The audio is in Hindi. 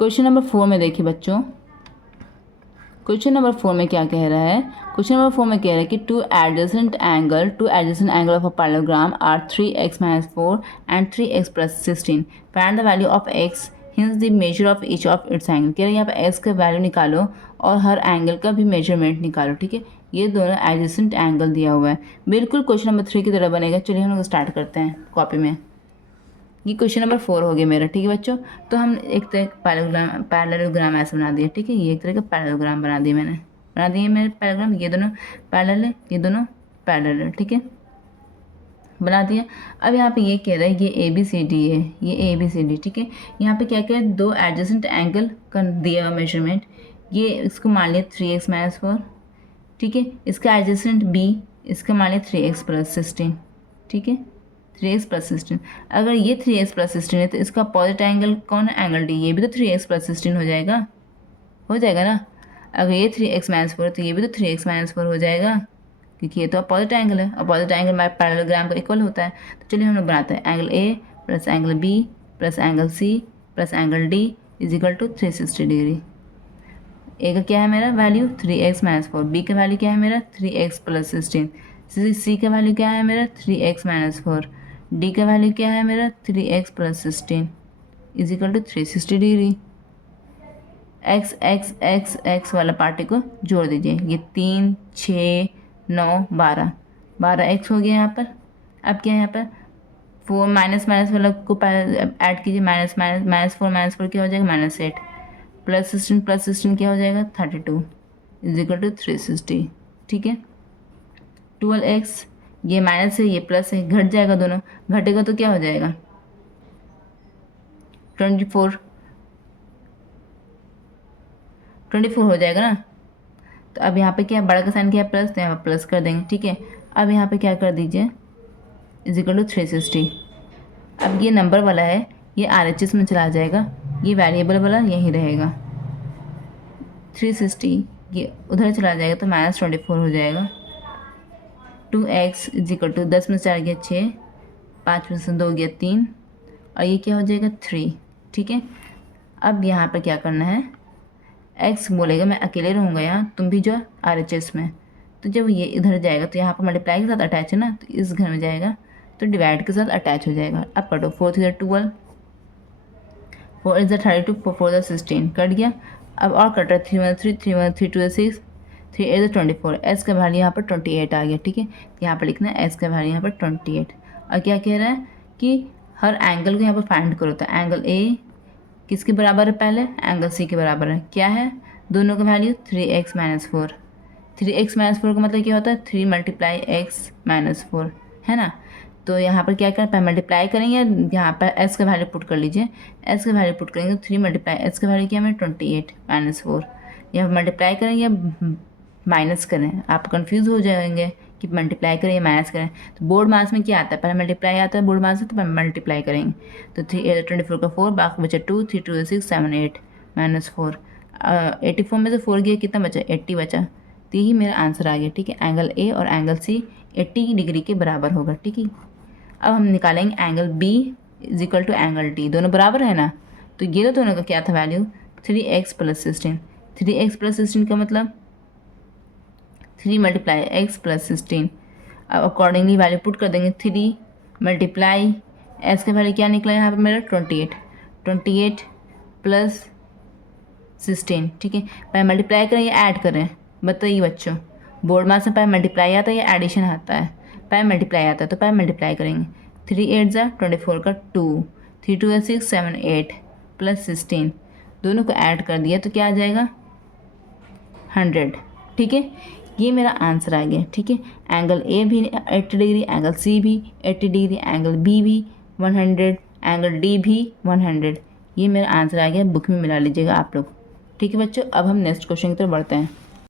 क्वेश्चन नंबर 4 में देखिए बच्चों, क्वेश्चन नंबर 4 में क्या कह रहा है। क्वेश्चन नंबर 4 में कह रहा है कि two adjacent angle of a parallelogram are 3x - 4 and 3x + 16। Find the value of x, hence the measure of each of its angle. कह रहे हैं यहाँ पे x का वैल्यू निकालो और हर एंगल का भी मेजरमेंट निकालो। ठीक है, ये दोनों एडजेसेंट एंगल दिया हुआ है, बिल्कुल क्वेश्चन नंबर 3 की तरह बनेगा। चलिए हम लोग स्टार्ट करते हैं कॉपी में। ये क्वेश्चन नंबर 4 हो गया मेरा। ठीक है बच्चों, तो हम एक तरह का पैरेललोग्राम ऐसे बना दिया। ठीक है, ये एक तरह का पैरेललोग्राम बना दिए मेरे पैरेललोग्राम। ये दोनों पैरेलल है, ये दोनों पैरेलल है। ठीक है, बना दिया। अब यहाँ पे ये कह रहा है ये ABCD है, ये ABCD। ठीक है, यहाँ पे क्या क्या दो एडजेसेंट एंगल का दिया हुआ मेजरमेंट। ये इसको मान लिया 3x - 4। ठीक है, इसका एडजेसेंट B, इसका मान लिया 3x + 16। ठीक है, 3x + 16। अगर ये 3x + 16 है तो इसका अपोजिट एंगल कौन है, एंगल D। ये भी तो 3x + 16 हो जाएगा ना। अगर ये 3x - 4 तो ये भी तो 3x - 4 हो जाएगा, क्योंकि ये तो अपोजिट एंगल है। अपोजिट एंगल हमारे पैरेललोग्राम का इक्वल होता है। तो चलिए हम लोग बनाते हैं angle A + angle B + angle C + angle D = 360 degree. A का क्या है मेरा वैल्यू 3x - 4, बी का वैल्यू क्या है मेरा 3x + 16, सी का वैल्यू क्या है मेरा 3x - 4, डी का वैल्यू क्या है मेरा 3x + 16 = 360 degree. X x x x वाला पार्टी को जोड़ दीजिए। ये 3 6 9 12 12x हो गया यहाँ पर। अब क्या है यहाँ पर 4 माइनस वाला को ऐड कीजिए। -4 क्या हो जाएगा -8 + 16 क्या हो जाएगा 32 = 360। ठीक है, 12x, ये माइनस है ये प्लस है, घट जाएगा, दोनों घटेगा तो क्या हो जाएगा 24 हो जाएगा ना। तो अब यहाँ पे क्या है, बड़ा का साइन क्या है प्लस, तो यहाँ पर प्लस कर देंगे। ठीक है, अब यहाँ पे क्या कर दीजिए = 360। अब ये नंबर वाला है, ये RHS में चला जाएगा, ये वेरिएबल वाला यहीं रहेगा। 360 ये उधर चला जाएगा तो -24 हो जाएगा। 2x = 10 में 4 गया 6, 5 में से 2 गया 3, और ये क्या हो जाएगा 3। ठीक है, अब यहाँ पर क्या करना है, x बोलेगा मैं अकेले रहूँगा यहाँ, तुम भी जो RHS में। तो जब ये इधर जाएगा तो यहाँ पर मल्टीप्लाई के साथ अटैच है ना, तो इस घर में जाएगा तो डिवाइड के साथ अटैच हो जाएगा। अब पढ़ो 4 × 12, 4 × 32, 4 × 16 कट गया। अब और कट रहा है 3 × 3, 3 × 3 2 × 6, 3 × 24। एस का वैल्यू यहाँ पर 28 आ गया। ठीक है, यहाँ पर लिखना है एस का वैल्यू यहाँ पर 28। और क्या कह रहा है कि हर एंगल को यहाँ पर फाइंड करो। तो एंगल ए किसके बराबर है, पहले एंगल सी के बराबर है। क्या है दोनों का वैल्यू 3x - 4। 3x - 4 का मतलब क्या होता है 3 × x - 4 है ना। तो यहाँ पर क्या करें, मल्टीप्लाई करेंगे, यहाँ पर s का वैल्यू पुट कर लीजिए। s का वैल्यू पुट करेंगे तो 3 × s का वैल्यू क्या है 28 - 4। यहाँ पर मल्टीप्लाई करें या माइनस करें, आप कंफ्यूज हो जाएंगे कि मल्टीप्लाई करें या माइनस करें। तो बोर्ड मास में क्या आता है, पहले मल्टीप्लाई आता है बोर्ड मास से, तो मल्टीप्लाई करेंगे। तो 3 24 का 4, बाकी बचा 2, 3 2 6 7 8 -4। 84 में से 4 गया कितना बचा 80 बचा। तो यही मेरा आंसर आ गया। ठीक है, एंगल ए और एंगल सी 80 डिग्री के बराबर होगा। ठीक है, अब हम निकालेंगे एंगल बी = एंगल डी, दोनों बराबर है ना। तो ये दोनों का क्या था वैल्यू 3x + 16। 3x + 16 का मतलब 3 × x + 16। अब अकॉर्डिंगली वैल्यू पुट कर देंगे। 3 × s का वैल्यू क्या निकला यहाँ पर मेरा 28 + 16। ठीक है, पहले मल्टीप्लाई करें या ऐड करें, बताइए बच्चों। बोर्ड मास में पहले मल्टीप्लाई आता है या एडिशन आता है, पहले मल्टीप्लाई आता है, तो पहले मल्टीप्लाई करेंगे। 3 8 = 24 का 2, 3 2 6 7 8 + 16, दोनों को ऐड कर दिया तो क्या आ जाएगा 100। ठीक है, ये मेरा आंसर आ गया। ठीक है, एंगल ए भी 80 डिग्री, एंगल सी भी 80 डिग्री, एंगल बी भी 100, एंगल डी भी 100। ये मेरा आंसर आ गया, बुक में मिला लीजिएगा आप लोग। ठीक है बच्चों, अब हम नेक्स्ट क्वेश्चन की तरफ बढ़ते हैं।